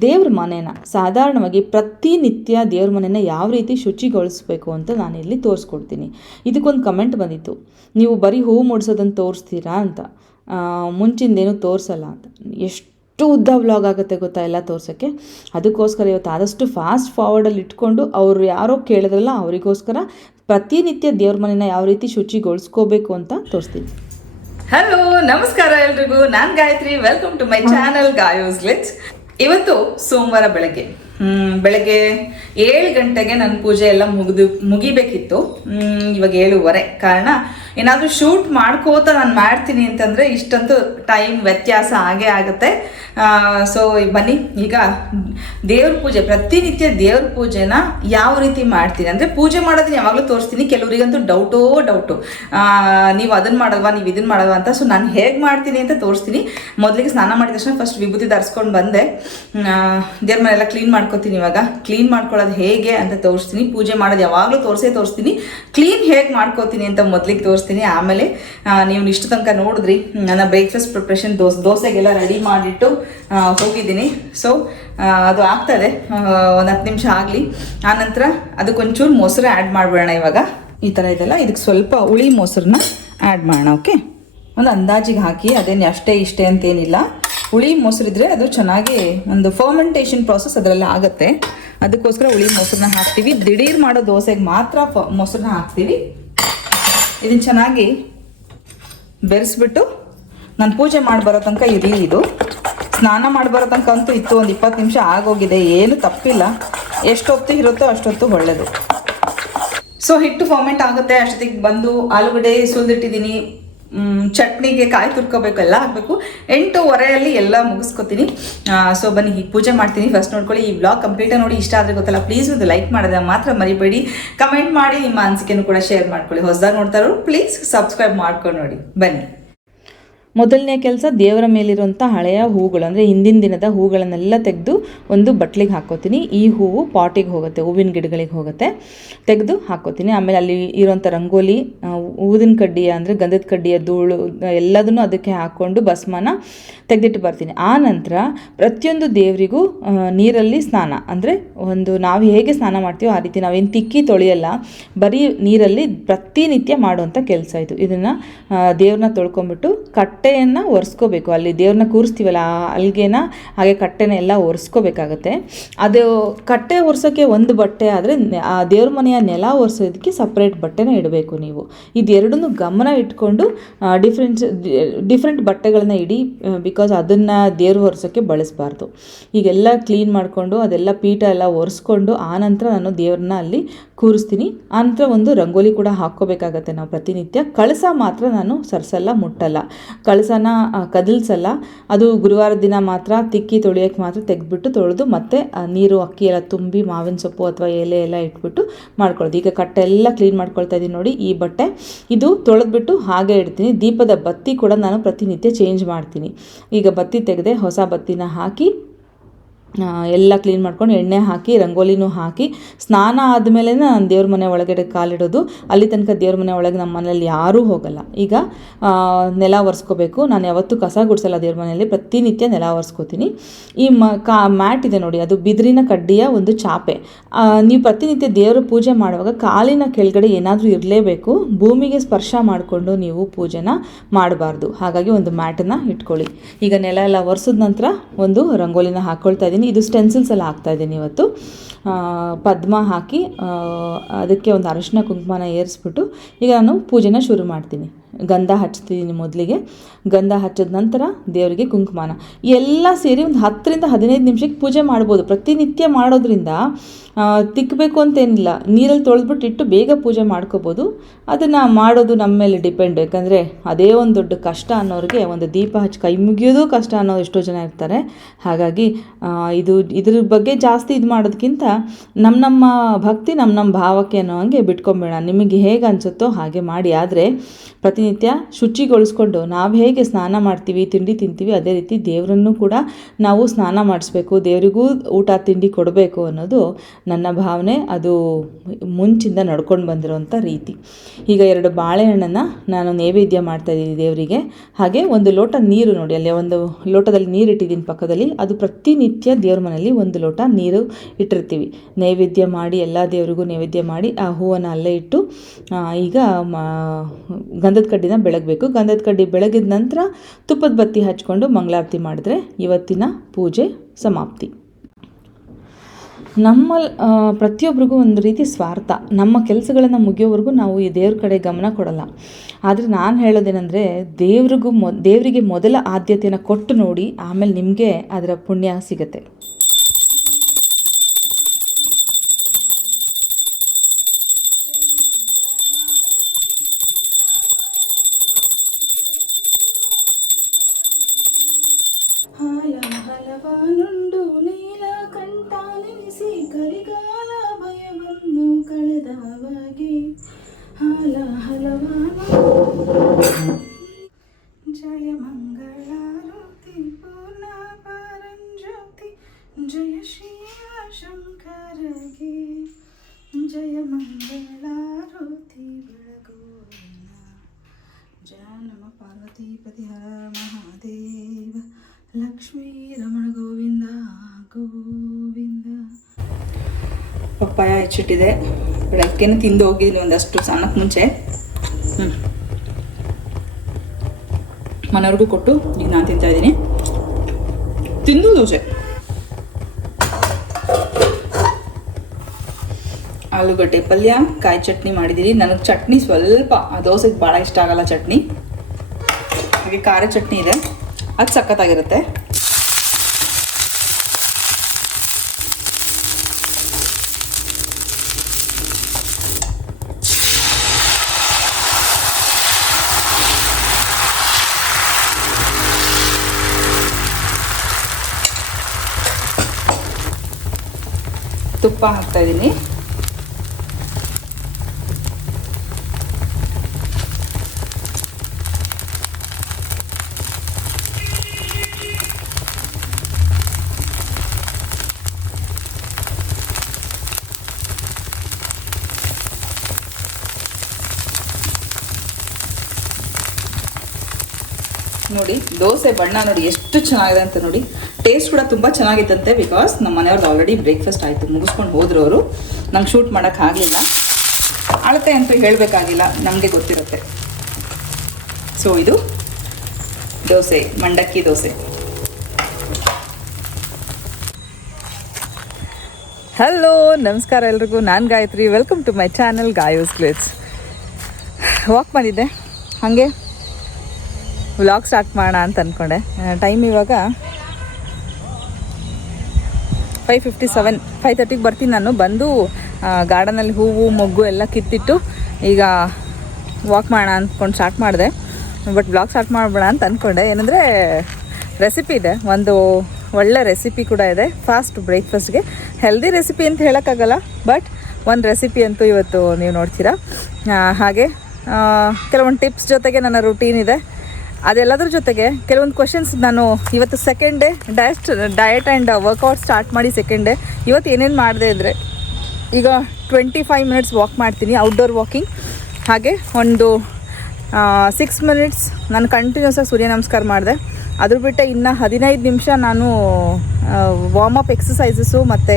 ದೇವ್ರ ಮನೇನ, ಸಾಧಾರಣವಾಗಿ ಪ್ರತಿನಿತ್ಯ ದೇವ್ರ ಮನೇನ ಯಾವ ರೀತಿ ಶುಚಿಗೊಳಿಸ್ಬೇಕು ಅಂತ ನಾನು ಇಲ್ಲಿ ತೋರಿಸ್ಕೊಡ್ತೀನಿ. ಇದಕ್ಕೊಂದು ಕಮೆಂಟ್ ಬಂದಿತ್ತು. ನೀವು ಬರೀ ಹೂವು ಮುಡ್ಸೋದನ್ನು ತೋರಿಸ್ತೀರಾ ಅಂತ. ಮುಂಚಿಂದೇನು ತೋರಿಸಲ್ಲ ಅಂತ. ಎಷ್ಟು ಎಷ್ಟು ಉದ್ದ ವ್ಲಾಗ್ ಆಗುತ್ತೆ ಗೊತ್ತಾ ಎಲ್ಲ ತೋರ್ಸೋಕ್ಕೆ? ಅದಕ್ಕೋಸ್ಕರ ಇವತ್ತು ಆದಷ್ಟು ಫಾಸ್ಟ್ ಫಾರ್ವರ್ಡಲ್ಲಿ ಇಟ್ಕೊಂಡು ಅವರು ಯಾರೋ ಕೇಳಿದ್ರಲ್ಲ ಅವರಿಗೋಸ್ಕರ ಪ್ರತಿನಿತ್ಯ ದೇವ್ರ ಮನೆನ ಯಾವ ರೀತಿ ಶುಚಿಗೊಳಿಸ್ಕೋಬೇಕು ಅಂತ ತೋರಿಸ್ತೀನಿ. ಹಲೋ ನಮಸ್ಕಾರ ಎಲ್ರಿಗೂ. ನಾನು Gayatri. Welcome to my channel Gayos glitch ಇವತ್ತು ಸೋಮವಾರ ಬೆಳಗ್ಗೆ. ಬೆಳಗ್ಗೆ ಏಳು ಗಂಟೆಗೆ ನನ್ನ ಪೂಜೆ ಎಲ್ಲ ಮುಗಿದು ಮುಗಿಬೇಕಿತ್ತು. ಇವಾಗ ಏಳುವರೆ. ಕಾರಣ ಏನಾದರೂ ಶೂಟ್ ಮಾಡ್ಕೋತ ನಾನು ಮಾಡ್ತೀನಿ ಅಂತಂದರೆ ಇಷ್ಟಂತೂ ಟೈಮ್ ವ್ಯತ್ಯಾಸ ಆಗೇ ಆಗುತ್ತೆ. ಸೊ ಬನ್ನಿ, ಈಗ ದೇವ್ರ ಪೂಜೆ, ಪ್ರತಿನಿತ್ಯ ದೇವ್ರ ಪೂಜೆನ ಯಾವ ರೀತಿ ಮಾಡ್ತೀನಿ ಅಂದರೆ ಪೂಜೆ ಮಾಡೋದನ್ನ ಯಾವಾಗಲೂ ತೋರಿಸ್ತೀನಿ, ಕೆಲವರಿಗಂತೂ ಡೌಟೋ ಡೌಟು ನೀವು ಅದನ್ನು ಮಾಡಲ್ವಾ, ನೀವು ಇದನ್ನು ಮಾಡಲ್ವಾ ಅಂತ ಸೊ ನಾನು ಹೇಗೆ ಮಾಡ್ತೀನಿ ಅಂತ ತೋರಿಸ್ತೀನಿ. ಮೊದಲಿಗೆ ಸ್ನಾನ ಮಾಡಿದ ತಕ್ಷಣ ಫಸ್ಟ್ ವಿಭೂತಿ ಧರಿಸ್ಕೊಂಡು ಬಂದೆ. ದೇವ್ರ ಮನೆಲ್ಲ ಕ್ಲೀನ್ ಮಾಡ್ಕೋತೀನಿ ಇವಾಗ. ಕ್ಲೀನ್ ಮಾಡ್ಕೊಳ್ಳೋದು ಹೇಗೆ ಅಂತ ತೋರಿಸ್ತೀನಿ. ಪೂಜೆ ಮಾಡೋದು ಯಾವಾಗಲೂ ತೋರಿಸೇ ತೋರಿಸ್ತೀನಿ. ಕ್ಲೀನ್ ಹೇಗೆ ಮಾಡ್ಕೋತೀನಿ ಅಂತ ಮೊದಲಿಗೆ ತೋರಿಸ್ತೀನಿ. ಆಮೇಲೆ ನೀವು ಇಷ್ಟು ತನಕ ನೋಡಿದ್ರಿ, ನನ್ನ ಬ್ರೇಕ್ಫಾಸ್ಟ್ ಪ್ರಿಪ್ರೇಷನ್ ದೋಸೆ, ದೋಸೆಗೆಲ್ಲ ರೆಡಿ ಮಾಡಿಟ್ಟು ಹೋಗಿದ್ದೀನಿ. ಸೊ ಅದು ಆಗ್ತದೆ ಒಂದು ಹತ್ತು ನಿಮಿಷ ಆಗಲಿ. ಆನಂತರ ಅದಕ್ಕೊಂಚೂರು ಮೊಸರು ಆ್ಯಡ್ ಮಾಡಿಬಿಡೋಣ ಇವಾಗ. ಈ ಥರ ಇದೆಲ್ಲ. ಇದಕ್ಕೆ ಸ್ವಲ್ಪ ಹುಳಿ ಮೊಸರನ್ನ ಆ್ಯಡ್ ಮಾಡೋಣ ಓಕೆ ಒಂದು ಅಂದಾಜಿಗೆ ಹಾಕಿ, ಅದೇನು ಅಷ್ಟೇ ಇಷ್ಟೇ ಅಂತೇನಿಲ್ಲ. ಹುಳಿ ಮೊಸರಿದ್ರೆ ಅದು ಚೆನ್ನಾಗಿ ಒಂದು ಫರ್ಮೆಂಟೇಷನ್ ಪ್ರಾಸೆಸ್ ಅದರಲ್ಲಿ ಆಗುತ್ತೆ. ಅದಕ್ಕೋಸ್ಕರ ಹುಳಿ ಮೊಸರನ್ನ ಹಾಕ್ತೀವಿ. ದಿಢೀರ್ ಮಾಡೋ ದೋಸೆಗೆ ಮಾತ್ರ ಫ, ಮೊಸರನ್ನ ಹಾಕ್ತೀವಿ. ಇದನ್ನು ಚೆನ್ನಾಗಿ ಬೆರೆಸ್ಬಿಟ್ಟು ನಾನು ಪೂಜೆ ಮಾಡಿ ಬರೋ ತನಕ ಇರಲಿ ಇದು. ಸ್ನಾನ ಮಾಡಿ ಬರೋ ತನಕ ಅಂತೂ ಇತ್ತು, ಒಂದು ಇಪ್ಪತ್ತು ನಿಮಿಷ ಆಗೋಗಿದೆ, ಏನು ತಪ್ಪಿಲ್ಲ. ಎಷ್ಟೊತ್ತು ಇರುತ್ತೋ ಅಷ್ಟೊತ್ತು ಒಳ್ಳೆಯದು ಸೊ ಹಿಟ್ಟು ಫಾರ್ಮೆಂಟ್ ಆಗುತ್ತೆ, ಅಷ್ಟೊತ್ತಿಗೆ ಬಂದು ಆಲೂಗಡ್ಡೆ ಸುಲಿದಿಟ್ಟಿದ್ದೀನಿ. ಚಟ್ನಿಗೆ ಕಾಯಿ ತುರ್ಕೋಬೇಕು ಎಲ್ಲ ಹಾಕಬೇಕು ಎಂಟೂವರೆಯಲ್ಲಿ ಎಲ್ಲ ಮುಗಿಸ್ಕೊತೀನಿ. ಸೊ ಬನ್ನಿ ಈಗ ಪೂಜೆ ಮಾಡ್ತೀನಿ. ಫಸ್ಟ್ ನೋಡ್ಕೊಳ್ಳಿ, ಈ ಬ್ಲಾಗ್ ಕಂಪ್ಲೀಟಾಗಿ ನೋಡಿ, ಇಷ್ಟ ಆದರೆ ಗೊತ್ತಲ್ಲ ಪ್ಲೀಸ್ ಒಂದು ಲೈಕ್ ಮಾಡೋದ ಮಾತ್ರ ಮರಿಬೇಡಿ. ಕಮೆಂಟ್ ಮಾಡಿ ನಿಮ್ಮ ಅನಿಸಿಕೆನೂ ಕೂಡ ಶೇರ್ ಮಾಡ್ಕೊಳ್ಳಿ. ಹೊಸದಾಗಿ ನೋಡ್ತಾರೋ ಪ್ಲೀಸ್ ಸಬ್ಸ್ಕ್ರೈಬ್ ಮಾಡ್ಕೊಂಡು ನೋಡಿ. ಬನ್ನಿ. ಮೊದಲನೇ ಕೆಲಸ ದೇವರ ಮೇಲಿರುವಂಥ ಹಳೆಯ ಹೂಗಳು, ಅಂದರೆ ಹಿಂದಿನ ದಿನದ ಹೂಗಳನ್ನೆಲ್ಲ ತೆಗೆದು ಒಂದು ಬಟ್ಲಿಗೆ ಹಾಕೋತೀನಿ. ಈ ಹೂವು ಪಾಟಿಗೆ ಹೋಗುತ್ತೆ, ಹೂವಿನ ಗಿಡಗಳಿಗೆ ಹೋಗುತ್ತೆ. ತೆಗೆದು ಹಾಕೋತೀನಿ. ಆಮೇಲೆ ಅಲ್ಲಿ ಇರೋಂಥ ರಂಗೋಲಿ ಹೂವಿನ ಕಡ್ಡಿಯ, ಅಂದರೆ ಗಂಧದ ಕಡ್ಡಿಯ ಧೂಳು, ಎಲ್ಲದನ್ನು ಅದಕ್ಕೆ ಹಾಕ್ಕೊಂಡು ಭಸ್ಮನ ತೆಗೆದಿಟ್ಟು ಬರ್ತೀನಿ. ಆ ನಂತರ ಪ್ರತಿಯೊಂದು ದೇವರಿಗೂ ನೀರಲ್ಲಿ ಸ್ನಾನ, ಅಂದರೆ ಒಂದು ನಾವು ಹೇಗೆ ಸ್ನಾನ ಮಾಡ್ತೀವೋ ಆ ರೀತಿ ನಾವೇನು ತಿಕ್ಕಿ ತೊಳೆಯಲ್ಲ, ಬರೀ ನೀರಲ್ಲಿ ಪ್ರತಿನಿತ್ಯ ಮಾಡುವಂಥ ಕೆಲಸ ಇದು. ಇದನ್ನು ದೇವ್ರನ್ನ ತೊಳ್ಕೊಂಬಿಟ್ಟು ಕಟ್ಟೆಯನ್ನು ಒರೆಸ್ಕೋಬೇಕು. ಅಲ್ಲಿ ದೇವ್ರನ್ನ ಕೂರಿಸ್ತೀವಲ್ಲ, ಆ ಹಾಗೆ ಕಟ್ಟೆನ ಎಲ್ಲ ಒರೆಸ್ಕೋಬೇಕಾಗತ್ತೆ. ಅದು ಕಟ್ಟೆ ಒರೆಸೋಕ್ಕೆ ಒಂದು ಬಟ್ಟೆ ಆದರೆ ಆ ದೇವ್ರ ಮನೆಯ ನೆಲ ಒರೆಸೋದಕ್ಕೆ ಸಪ್ರೇಟ್ ಬಟ್ಟೆನ ಇಡಬೇಕು ನೀವು. ಇದೆರಡನ್ನು ಗಮನ ಇಟ್ಕೊಂಡು ಡಿಫ್ರೆಂಟ್ ಡಿಫ್ರೆಂಟ್ ಬಟ್ಟೆಗಳನ್ನ ಇಡಿ ಬಿಕಾಸ್ ಅದನ್ನು ದೇವ್ರ ಒರೆಸೋಕ್ಕೆ ಬಳಸಬಾರ್ದು. ಈಗೆಲ್ಲ ಕ್ಲೀನ್ ಮಾಡಿಕೊಂಡು, ಅದೆಲ್ಲ ಪೀಠ ಎಲ್ಲ ಒರೆಸ್ಕೊಂಡು ಆನಂತರ ನಾನು ದೇವ್ರನ್ನ ಅಲ್ಲಿ ಕೂರಿಸ್ತೀನಿ. ಆನಂತರ ಒಂದು ರಂಗೋಲಿ ಕೂಡ ಹಾಕ್ಕೋಬೇಕಾಗತ್ತೆ ನಾವು ಪ್ರತಿನಿತ್ಯ. ಕಳಸ ಮಾತ್ರ ನಾನು ಸರ್ಸಲ್ಲ ಮುಟ್ಟಲ್ಲ. ಕಳಸನ ಕದಲ್ಸಲ್ಲ. ಅದು ಗುರುವಾರ ದಿನ ಮಾತ್ರ ತಿಕ್ಕಿ ತೊಳೆಯೋಕ್ಕೆ ಮಾತ್ರ ತೆಗೆದ್ಬಿಟ್ಟು ತೊಳೆದು ಮತ್ತೆ ನೀರು, ಅಕ್ಕಿ ಎಲ್ಲ ತುಂಬಿ ಮಾವಿನ ಸೊಪ್ಪು ಅಥವಾ ಎಲೆ ಎಲ್ಲ ಇಟ್ಬಿಟ್ಟು ಮಾಡ್ಕೊಳ್ಳೋದು. ಈಗ ಕಟ್ಟೆಲ್ಲ ಕ್ಲೀನ್ ಮಾಡ್ಕೊಳ್ತಾ ಇದ್ದೀನಿ ನೋಡಿ ಈ ಬಟ್ಟೆ. ಇದು ತೊಳೆದ್ಬಿಟ್ಟು ಹಾಗೆ ಇಡ್ತೀನಿ. ದೀಪದ ಬತ್ತಿ ಕೂಡ ನಾನು ಪ್ರತಿನಿತ್ಯ ಚೇಂಜ್ ಮಾಡ್ತೀನಿ. ಈಗ ಬತ್ತಿ ತೆಗೆದೆ ಹೊಸ ಬತ್ತಿನ ಹಾಕಿ ಎಲ್ಲ ಕ್ಲೀನ್ ಮಾಡ್ಕೊಂಡು ಎಣ್ಣೆ ಹಾಕಿ, ರಂಗೋಲಿನೂ ಹಾಕಿ, ಸ್ನಾನ ಆದಮೇಲೆ ನಾನು ದೇವ್ರ ಮನೆ ಒಳಗಡೆ ಕಾಲಿಡೋದು. ಅಲ್ಲಿ ತನಕ ದೇವ್ರ ಮನೆ ಒಳಗೆ ನಮ್ಮ ಮನೇಲಿ ಯಾರೂ ಹೋಗಲ್ಲ. ಈಗ ನೆಲ ಒರೆಸ್ಕೋಬೇಕು. ನಾನು ಯಾವತ್ತೂ ಕಸ ಗುಡಿಸಲ್ಲ ದೇವ್ರ ಮನೆಯಲ್ಲಿ. ಪ್ರತಿನಿತ್ಯ ನೆಲ ಒರೆಸ್ಕೋತೀನಿ. ಈ ಮ, ಕಾ, ಮ್ಯಾಟ್ ಇದೆ ನೋಡಿ, ಅದು ಬಿದಿರಿನ ಕಡ್ಡಿಯ ಒಂದು ಚಾಪೆ. ನೀವು ಪ್ರತಿನಿತ್ಯ ದೇವರ ಪೂಜೆ ಮಾಡುವಾಗ ಕಾಲಿನ ಕೆಳಗಡೆ ಏನಾದರೂ ಇರಲೇಬೇಕು. ಭೂಮಿಗೆ ಸ್ಪರ್ಶ ಮಾಡಿಕೊಂಡು ನೀವು ಪೂಜೆನ ಮಾಡಬಾರ್ದು. ಹಾಗಾಗಿ ಒಂದು ಮ್ಯಾಟನ್ನು ಇಟ್ಕೊಳ್ಳಿ. ಈಗ ನೆಲ ಎಲ್ಲ ಒರೆಸಿದ ನಂತರ ಒಂದು ರಂಗೋಲಿನ ಹಾಕ್ಕೊಳ್ತಾ ಇದ್ದೀನಿ. ಇದು ಸ್ಟೆನ್ಸಿಲ್ಸ್ ಎಲ್ಲ ಹಾಕ್ತಾ ಇದ್ದೀನಿ ಇವತ್ತು. ಪದ್ಮ ಹಾಕಿ ಅದಕ್ಕೆ ಒಂದು ಅರಶಿನ ಕುಂಕುಮನ ಏರಿಸ್ಬಿಟ್ಟು ಈಗ ನಾನು ಪೂಜೆನ ಶುರು ಮಾಡ್ತೀನಿ. ಗಂಧ ಹಚ್ತಿದ್ದೀನಿ ಮೊದಲಿಗೆ. ಗಂಧ ಹಚ್ಚಿದ ನಂತರ ದೇವರಿಗೆ ಕುಂಕುಮನ. ಎಲ್ಲ ಸೇರಿ ಒಂದು ಹತ್ತರಿಂದ ಹದಿನೈದು ನಿಮಿಷಕ್ಕೆ ಪೂಜೆ ಮಾಡ್ಬೋದು. ಪ್ರತಿನಿತ್ಯ ಮಾಡೋದ್ರಿಂದ ತಿಕ್ಕಬೇಕು ಅಂತೇನಿಲ್ಲ. ನೀರಲ್ಲಿ ತೊಳೆದ್ಬಿಟ್ಟು ಇಟ್ಟು ಬೇಗ ಪೂಜೆ ಮಾಡ್ಕೋಬೋದು. ಅದನ್ನು ಮಾಡೋದು ನಮ್ಮ ಮೇಲೆ ಡಿಪೆಂಡ್. ಯಾಕಂದರೆ ಅದೇ ಒಂದು ದೊಡ್ಡ ಕಷ್ಟ ಅನ್ನೋರಿಗೆ ಒಂದು ದೀಪ ಹಚ್ಚಿ ಕೈ ಮುಗಿಯೋದು ಕಷ್ಟ ಅನ್ನೋ ಎಷ್ಟೋ ಜನ ಇರ್ತಾರೆ. ಹಾಗಾಗಿ ಇದು, ಇದ್ರ ಬಗ್ಗೆ ಜಾಸ್ತಿ ಇದು ಮಾಡೋದಕ್ಕಿಂತ ನಮ್ಮ ನಮ್ಮ ಭಕ್ತಿ ನಮ್ಮ ನಮ್ಮ ಭಾವಕ್ಕೆ ಅನ್ನೋ ಹಂಗೆ ಬಿಟ್ಕೊಂಬೇಡ ನಿಮಗೆ ಹೇಗೆ ಅನಿಸುತ್ತೋ ಹಾಗೆ ಮಾಡಿ. ಆದರೆ ಪ್ರತಿನಿತ್ಯ ಶುಚಿಗೊಳಿಸ್ಕೊಂಡು ನಾವು ಹೇಗೆ ಸ್ನಾನ ಮಾಡ್ತೀವಿ, ತಿಂಡಿ ತಿಂತೀವಿ, ಅದೇ ರೀತಿ ದೇವರನ್ನು ಕೂಡ ನಾವು ಸ್ನಾನ ಮಾಡಿಸ್ಬೇಕು, ದೇವರಿಗೂ ಊಟ, ತಿಂಡಿ ಕೊಡಬೇಕು ಅನ್ನೋದು ನನ್ನ ಭಾವನೆ ಅದು ಮುಂಚಿಂದ ನಡ್ಕೊಂಡು ಬಂದಿರುವಂಥ ರೀತಿ. ಈಗ ಎರಡು ಬಾಳೆಹಣ್ಣನ್ನು ನಾನು ನೈವೇದ್ಯ ಮಾಡ್ತಾ ಇದ್ದೀನಿ ದೇವರಿಗೆ. ಹಾಗೆ ಒಂದು ಲೋಟ ನೀರು ನೋಡಿ, ಅಲ್ಲಿ ಒಂದು ಲೋಟದಲ್ಲಿ ನೀರು ಇಟ್ಟಿದ್ದೀನಿ ಪಕ್ಕದಲ್ಲಿ, ಅದು ಪ್ರತಿನಿತ್ಯ ದೇವ್ರ ಮನೆಯಲ್ಲಿ ಒಂದು ಲೋಟ ನೀರು ಇಟ್ಟಿರ್ತೀವಿ. ನೈವೇದ್ಯ ಮಾಡಿ, ಎಲ್ಲ ದೇವರಿಗೂ ನೈವೇದ್ಯ ಮಾಡಿ, ಆ ಹೂವನ್ನು ಅಲ್ಲೇ ಇಟ್ಟು ಈಗ ಗಂಧದ ಕಡ್ಡಿನ ಬೆಳಗಬೇಕು. ಗಂಧದ ಕಡ್ಡಿ ಬೆಳಗಿದ ನಂತರ ತುಪ್ಪದ ಬತ್ತಿ ಹಚ್ಕೊಂಡು ಮಂಗಳಾರತಿ ಮಾಡಿದ್ರೆ ಇವತ್ತಿನ ಪೂಜೆ ಸಮಾಪ್ತಿ. ನಮ್ಮ ಆ, ಪ್ರತಿಯೊಬ್ಬರಿಗೂ ಒಂದು ರೀತಿ ಸ್ವಾರ್ಥ. ನಮ್ಮ ಕೆಲಸಗಳನ್ನು ಮುಗಿಯೋವರೆಗೂ ನಾವು ಈ ದೇವ್ರ ಕಡೆ ಗಮನ ಕೊಡಲ್ಲ. ಆದರೆ ನಾನು ಹೇಳೋದೇನೆಂದರೆ ದೇವ್ರಿಗೂ ಮೊ ದೇವರಿಗೆ ಮೊದಲ ಆದ್ಯತೆಯನ್ನು ಕೊಟ್ಟು ನೋಡಿ ಆಮೇಲೆ ನಿಮಗೆ ಅದರ ಪುಣ್ಯ ಸಿಗತ್ತೆ. ಹಾಲ ಹಲವಾನ ಜಯ ಮಂಗಳಾರತಿ ಪೂರ್ಣ ಪರಂಜ್ಯೋತಿ ಜಯ ಶ್ರೀಯ ಶಂಕರಗೆ ಜಯ ಮಂಗಳಾರತಿ ಬೆಳಗೋಣ ಜಯ ನಮ ಪಾರ್ವತೀಪತಿ ಹರ ಮಹಾದೇವ ಲಕ್ಷ್ಮೀ ರಮಣ ಗೋವಿಂದ ಗೋವಿಂದ ಪಪ್ಪಾಯ ಹೆಚ್ಚಿಟ್ಟಿದೆ ಬೆಳಗ್ಗೆನೇ ತಿಂದು ಹೋಗಿದ್ದೀನಿ ಒಂದಷ್ಟು ಸಣ್ಣಕ್ಕೆ ಮುಂಚೆ ಮನೆಯವ್ರಿಗೂ ಕೊಟ್ಟು ಈಗ ನಾನು ತಿಂತಾ ಇದ್ದೀನಿ. ತಿಂದು ದೋಸೆ. ಆಲೂಗಡ್ಡೆ ಪಲ್ಯ, ಕಾಯಿ ಚಟ್ನಿ ಮಾಡಿದ್ದೀನಿ ನನಗೆ ಚಟ್ನಿ ಸ್ವಲ್ಪ, ಆ ದೋಸೆಗೆ ಭಾಳ ಇಷ್ಟ ಆಗಲ್ಲ ಚಟ್ನಿ. ಹಾಗೆ ಖಾರ ಚಟ್ನಿ ಇದೆ. ಅದು ಸಖತ್ತಾಗಿರುತ್ತೆ. ತುಪ್ಪ ಹಾಕ್ತಾ ಇದ್ದೀನಿ ನೋಡಿ ದೋಸೆ ಬಣ್ಣ ನೋಡಿ ಎಷ್ಟು ಚೆನ್ನಾಗಿದೆ ಅಂತ ನೋಡಿ. ಟೇಸ್ಟ್ ಕೂಡ ತುಂಬ ಚೆನ್ನಾಗಿತ್ತಂತೆ ಬಿಕಾಸ್ ನಮ್ಮ ಮನೆಯವ್ರದ್ದು ಆಲ್ರೆಡಿ ಬ್ರೇಕ್ಫಾಸ್ಟ್ ಆಯಿತು, ಮುಗಿಸ್ಕೊಂಡು ಹೋದ್ರು ಅವರು ನಂಗೆ ಶೂಟ್ ಮಾಡೋಕ್ಕಾಗಲಿಲ್ಲ ಅಳತೆ ಅಂತ ಹೇಳಬೇಕಾಗಿಲ್ಲ, ನಮಗೆ ಗೊತ್ತಿರುತ್ತೆ. ಸೊ ಇದು ದೋಸೆ, ಮಂಡಕ್ಕಿ ದೋಸೆ. ಹಲೋ ನಮಸ್ಕಾರ ಎಲ್ರಿಗೂ. ನಾನು Gayatri. Welcome to my channel Gayos ಗ್ಲೇಟ್ಸ್ walk ಮಾಡಿದ್ದೆ. ಹಾಗೆ. ವ್ಲಾಗ್ ಸ್ಟಾರ್ಟ್ ಮಾಡೋಣ ಅಂತ ಅಂದ್ಕೊಂಡೆ ಟೈಮ್ ಇವಾಗ ಫೈವ್ ಫಿಫ್ಟಿ ಸೆವೆನ್ ಫೈವ್ ತರ್ಟಿಗೆ ಬರ್ತೀನಿ ನಾನು. ಬಂದು ಗಾರ್ಡನಲ್ಲಿ ಹೂವು, ಮೊಗ್ಗು ಎಲ್ಲ ಕಿತ್ತಿಟ್ಟು, ಈಗ ವಾಕ್ ಮಾಡೋಣ ಅಂದ್ಕೊಂಡು ಸ್ಟಾರ್ಟ್ ಮಾಡಿದೆ. ಬಟ್ ಬ್ಲಾಗ್ ಸ್ಟಾರ್ಟ್ ಮಾಡಬೇಡ ಅಂತ ಅಂದ್ಕೊಂಡೆ ಏನಂದರೆ ರೆಸಿಪಿ ಇದೆ. ಒಂದು ಒಳ್ಳೆ ರೆಸಿಪಿ ಕೂಡ ಇದೆ. ಫಾಸ್ಟ್ ಬ್ರೇಕ್ಫಾಸ್ಟ್ಗೆ ಹೆಲ್ದಿ ರೆಸಿಪಿ ಅಂತ ಹೇಳೋಕ್ಕಾಗಲ್ಲ ಬಟ್ ಒಂದು ರೆಸಿಪಿ ಅಂತೂ ಇವತ್ತು ನೀವು ನೋಡ್ತೀರಾ. ಹಾಗೆ ಕೆಲವೊಂದು ಟಿಪ್ಸ್ ಜೊತೆಗೆ ನನ್ನ ರುಟೀನ್ ಇದೆ. ಅದೆಲ್ಲದ್ರ ಜೊತೆಗೆ ಕೆಲವೊಂದು ಕ್ವಶನ್ಸ್ ನಾನು ಇವತ್ತು ಸೆಕೆಂಡ್ ಡೇ ಡಯಸ್ಟ್ ಡಯಟ್ ಆ್ಯಂಡ್ ವರ್ಕೌಟ್ ಸ್ಟಾರ್ಟ್ ಮಾಡಿ ಸೆಕೆಂಡ್ ಡೇ ಇವತ್ತು ಏನೇನು ಮಾಡಿದೆ ಅಂದರೆ ಈಗ ಟ್ವೆಂಟಿ ಫೈವ್ ಮಿನಿಟ್ಸ್ ವಾಕ್ ಮಾಡ್ತೀನಿ ಔಟ್ಡೋರ್ ವಾಕಿಂಗ್ ಹಾಗೆ ಒಂದು ಸಿಕ್ಸ್ ಮಿನಿಟ್ಸ್ ನಾನು ಕಂಟಿನ್ಯೂಸ್ ಆಗಿ ಸೂರ್ಯ ನಮಸ್ಕಾರ ಮಾಡಿದೆ. ಅದ್ರ ಬಿಟ್ಟು ಇನ್ನು ಹದಿನೈದು ನಿಮಿಷ ನಾನು ವಾರ್ಮ್ ಅಪ್ ಎಕ್ಸಸೈಸಸ್ಸು ಮತ್ತು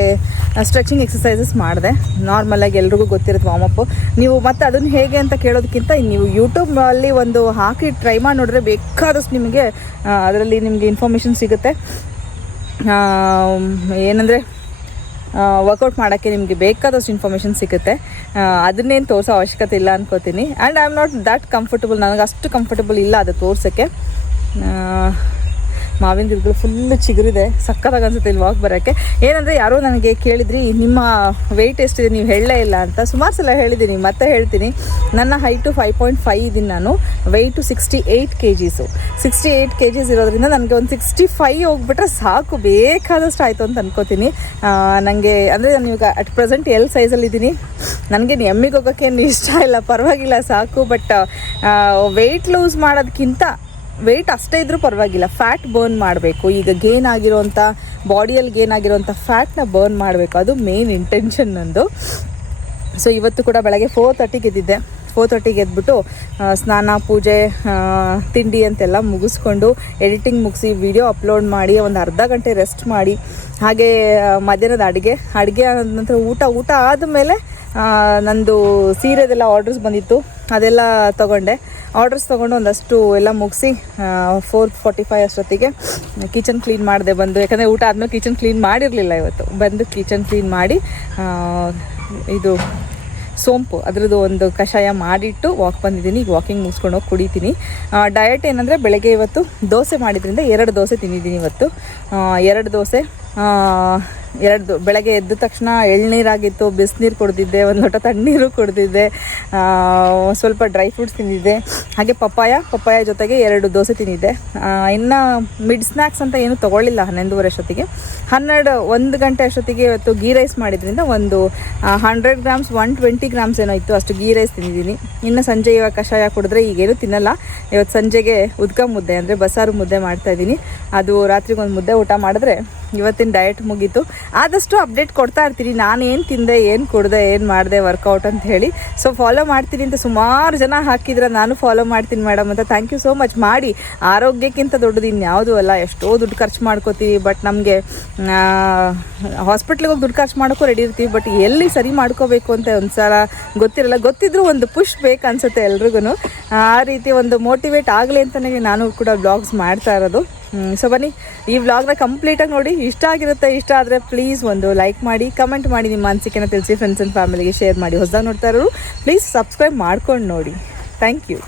ಸ್ಟ್ರೆಚಿಂಗ್ ಎಕ್ಸಸೈಸಸ್ ಮಾಡಿದೆ. ನಾರ್ಮಲಾಗಿ ಎಲ್ರಿಗೂ ಗೊತ್ತಿರುತ್ತೆ ವಾರ್ಮ್ ಅಪ್ಪು ನೀವು ಮತ್ತೆ ಅದನ್ನು ಹೇಗೆ ಅಂತ ಕೇಳೋದಕ್ಕಿಂತ ನೀವು ಯೂಟ್ಯೂಬಲ್ಲಿ ಒಂದು ಹಾಕಿ ಟ್ರೈ ಮಾಡಿ ನೋಡಿದ್ರೆ ಬೇಕಾದಷ್ಟು ನಿಮಗೆ ಅದರಲ್ಲಿ ನಿಮಗೆ ಇನ್ಫಾರ್ಮೇಷನ್ ಸಿಗುತ್ತೆ. ಏನಂದರೆ ವರ್ಕೌಟ್ ಮಾಡೋಕ್ಕೆ ನಿಮಗೆ ಬೇಕಾದಷ್ಟು ಇನ್ಫಾರ್ಮೇಷನ್ ಸಿಗುತ್ತೆ. ಅದನ್ನೇನು ತೋರಿಸೋ ಅವಶ್ಯಕತೆ ಇಲ್ಲ ಅನ್ಕೋತೀನಿ. And I am not that comfortable ನನಗೆ ಅಷ್ಟು ಕಂಫರ್ಟಬಲ್ ಇಲ್ಲ ಅದು ತೋರ್ಸೋಕ್ಕೆ. ಮಾವಿನ ಗಿಡಗಳು ಫುಲ್ಲು ಚಿಗುರಿದೆ. ಸಕ್ಕತ್ತಾಗಿ ಅನ್ಸುತ್ತೆ ಇಲ್ಲಿ ವಾಕ್ ಬರೋಕ್ಕೆ. ಏನಂದರೆ ಯಾರೋ ನನಗೆ ಕೇಳಿದ್ರಿ, ನಿಮ್ಮ ವೆಯ್ಟ್ ಎಷ್ಟಿದೆ ನೀವು ಹೇಳಲೇ ಇಲ್ಲ ಅಂತ. ಸುಮಾರು ಸಲ ಹೇಳಿದ್ದೀನಿ, ಮತ್ತೆ ಹೇಳ್ತೀನಿ. ನನ್ನ ಹೈಟು ಫೈವ್ ಪಾಯಿಂಟ್ ಫೈವ್ ಇದ್ದೀನಿ ನಾನು. Weight sixty eight kgs sixty eight kgs ಇರೋದ್ರಿಂದ ನನಗೆ ಒಂದು ಸಿಕ್ಸ್ಟಿ ಫೈವ್ ಹೋಗ್ಬಿಟ್ರೆ ಸಾಕು. ಬೇಕಾದಷ್ಟು ಆಯಿತು ಅಂತ ಅನ್ಕೋತೀನಿ. ನನಗೆ ಅಂದರೆ ನಾನು ಇವಾಗ ಅಟ್ ಪ್ರೆಸೆಂಟ್ ಎಲ್ ಸೈಜಲ್ಲಿ ಇದ್ದೀನಿ ನನಗೆ ಎಮ್ಮಿಗೆ ಹೋಗೋಕ್ಕೇನು ಇಷ್ಟ ಇಲ್ಲ. ಪರವಾಗಿಲ್ಲ, ಸಾಕು. ಬಟ್ ವೆಯ್ಟ್ ಲೂಸ್ ಮಾಡೋದಕ್ಕಿಂತ ವೆಯ್ಟ್ ಅಷ್ಟೇ ಇದ್ರೂ ಪರವಾಗಿಲ್ಲ. ಫ್ಯಾಟ್ ಬರ್ನ್ ಮಾಡಬೇಕು. ಈಗ ಗೇನ್ ಆಗಿರೋಂಥ ಬಾಡಿಯಲ್ಲಿ ಗೇನ್ ಆಗಿರೋಂಥ ಫ್ಯಾಟ್ನ ಬರ್ನ್ ಮಾಡಬೇಕು. ಅದು ಮೇನ್ ಇಂಟೆನ್ಷನ್ ನಂದು. ಸೊ ಇವತ್ತು ಕೂಡ ಬೆಳಗ್ಗೆ ಫೋರ್ ತರ್ಟಿಗೆ ಎದ್ದಿದ್ದೆ ಫೋರ್ ತರ್ಟಿಗೆ ಎದ್ಬಿಟ್ಟು ಸ್ನಾನ, ಪೂಜೆ ತಿಂಡಿ ಅಂತೆಲ್ಲ ಮುಗಿಸ್ಕೊಂಡು ಎಡಿಟಿಂಗ್ ಮುಗಿಸಿ ವಿಡಿಯೋ ಅಪ್ಲೋಡ್ ಮಾಡಿ, ಒಂದು ಅರ್ಧ ಗಂಟೆ ರೆಸ್ಟ್ ಮಾಡಿ, ಹಾಗೆ ಮಧ್ಯಾಹ್ನದ ಅಡುಗೆ ಅಡುಗೆ ಆದ ನಂತರ ಊಟ ಊಟ ಆದಮೇಲೆ ನಂದು ಸೀರೆದೆಲ್ಲ ಆರ್ಡರ್ಸ್ ಬಂದಿತ್ತು. ಅದೆಲ್ಲ ತೊಗೊಂಡೆ. ಆರ್ಡರ್ಸ್ ತೊಗೊಂಡು ಒಂದಷ್ಟು ಎಲ್ಲ ಮುಗಿಸಿ ಫೋರ್ ಫಾರ್ಟಿ ಫೈವ್ ಅಷ್ಟೊತ್ತಿಗೆ ಕಿಚನ್ ಕ್ಲೀನ್ ಮಾಡಿದೆ ಬಂದು, ಯಾಕಂದರೆ ಊಟ ಆದಮೇಲೆ ಕಿಚನ್ ಕ್ಲೀನ್ ಮಾಡಿರಲಿಲ್ಲ ಇವತ್ತು. ಬಂದು ಕಿಚನ್ ಕ್ಲೀನ್ ಮಾಡಿ ಇದು ಸೋಂಪು, ಅದರದ್ದು ಒಂದು ಕಷಾಯ ಮಾಡಿಟ್ಟು ವಾಕ್ ಬಂದಿದ್ದೀನಿ. ಈಗ ವಾಕಿಂಗ್ ಮುಗಿಸ್ಕೊಂಡು ಹೋಗಿ ಕುಡಿತೀನಿ. ಡಯಟ್ ಏನಂದರೆ ಬೆಳಗ್ಗೆ ಇವತ್ತು ದೋಸೆ ಮಾಡಿದ್ರಿಂದ ಎರಡು ದೋಸೆ ತಿಂದಿದ್ದೀನಿ ಇವತ್ತು. ಎರಡು ದೋಸೆ ಎರಡು ಬೆಳಗ್ಗೆ ಎದ್ದ ತಕ್ಷಣ ಎಳ್ನೀರಾಗಿತ್ತು, ಬಿಸಿನೀರು ಕುಡ್ದಿದ್ದೆ, ಒಂದು ಲೋಟ ತಣ್ಣೀರು ಕುಡ್ದಿದ್ದೆ ಸ್ವಲ್ಪ ಡ್ರೈ ಫ್ರೂಟ್ಸ್ ತಿಂದಿದ್ದೆ. ಹಾಗೆ ಪಪ್ಪಾಯ ಪಪ್ಪಾಯ ಜೊತೆಗೆ ಎರಡು ದೋಸೆ ತಿಂದಿದ್ದೆ. ಇನ್ನು ಮಿಡ್ ಸ್ನ್ಯಾಕ್ಸ್ ಅಂತ ಏನು ತೊಗೊಳ್ಳಿಲ್ಲ ಹನ್ನೊಂದುವರೆ ಅಷ್ಟೊತ್ತಿಗೆ. ಹನ್ನೆರಡು, ಒಂದು ಗಂಟೆ ಅಷ್ಟೊತ್ತಿಗೆ ಇವತ್ತು ಗೀ ರೈಸ್ ಮಾಡಿದ್ರಿಂದ ಒಂದು hundred grams one twenty grams ಏನೋ ಇತ್ತು, ಅಷ್ಟು ಗೀ ರೈಸ್ ತಿಂದಿದ್ದೀನಿ. ಇನ್ನು ಸಂಜೆ ಇವಾಗ ಕಷಾಯ ಕುಡಿದ್ರೆ ಈಗೇನು ತಿನ್ನಲ್ಲ. ಇವತ್ತು ಸಂಜೆಗೆ ಉದ್ಕ ಮುದ್ದೆ, ಅಂದರೆ ಬಸಾರು ಮುದ್ದೆ ಮಾಡ್ತಾಯಿದ್ದೀನಿ ಅದು ರಾತ್ರಿಗೆ ಒಂದು ಮುದ್ದೆ ಊಟ ಮಾಡಿದ್ರೆ ಇವತ್ತಿನ ಡಯಟ್ ಮುಗೀತು. ಆದಷ್ಟು ಅಪ್ಡೇಟ್ ಕೊಡ್ತಾ ಇರ್ತೀನಿ ನಾನು ಏನು ತಿಂದೆ, ಏನು ಕುಡ್ದೆ, ಏನು ಮಾಡಿದೆ ವರ್ಕೌಟ್ ಅಂತ ಹೇಳಿ. ಸೊ ಫಾಲೋ ಮಾಡ್ತೀನಿ ಅಂತ ಸುಮಾರು ಜನ ಹಾಕಿದ್ರೆ ನಾನು ಫಾಲೋ ಮಾಡ್ತೀನಿ ಮೇಡಮ್ ಅಂತ. ಥ್ಯಾಂಕ್ ಯು ಸೋ ಮಚ್ ಮಾಡಿ. ಆರೋಗ್ಯಕ್ಕಿಂತ ದೊಡ್ಡದು ಇನ್ಯಾವುದೂ ಅಲ್ಲ. ಎಷ್ಟೋ ದುಡ್ಡು ಖರ್ಚು ಮಾಡ್ಕೋತೀವಿ ಬಟ್ ನಮಗೆ ಹಾಸ್ಪಿಟ್ಲಿಗೆ ಹೋಗಿ ದುಡ್ಡು ಖರ್ಚು ಮಾಡೋಕ್ಕೂ ರೆಡಿ ಇರ್ತೀವಿ ಬಟ್ ಎಲ್ಲಿ ಸರಿ ಮಾಡ್ಕೋಬೇಕು ಅಂತ ಒಂದು ಸಲ ಗೊತ್ತಿರಲ್ಲ. ಗೊತ್ತಿದ್ರೂ ಒಂದು ಪುಷ್ ಬೇಕು ಅನ್ಸುತ್ತೆ ಎಲ್ರಿಗೂ ಆ ರೀತಿ ಒಂದು ಮೋಟಿವೇಟ್ ಆಗಲಿ ಅಂತಲೇ ನಾನು ಕೂಡ ಬ್ಲಾಗ್ಸ್ ಮಾಡ್ತಾ ಇರೋದು. ಸೊ ಬನ್ನಿ. ಈ ವ್ಲಾಗ್ನ ಕಂಪ್ಲೀಟಾಗಿ ನೋಡಿ. ಇಷ್ಟ ಆಗಿರುತ್ತೆ, ಇಷ್ಟ ಆದರೆ ಪ್ಲೀಸ್ ಒಂದು ಲೈಕ್ ಮಾಡಿ ಕಮೆಂಟ್ ಮಾಡಿ ನಿಮ್ಮ ಅನಿಸಿಕೆನ ತಿಳಿಸಿ ಫ್ರೆಂಡ್ಸ್ ಆ್ಯಂಡ್ ಫ್ಯಾಮಿಲಿಗೆ ಶೇರ್ ಮಾಡಿ. ಹೊಸದಾಗಿ ನೋಡ್ತಾ ಇರೋರು ಪ್ಲೀಸ್ ಸಬ್ಸ್ಕ್ರೈಬ್ ಮಾಡ್ಕೊಂಡು ನೋಡಿ. Thank you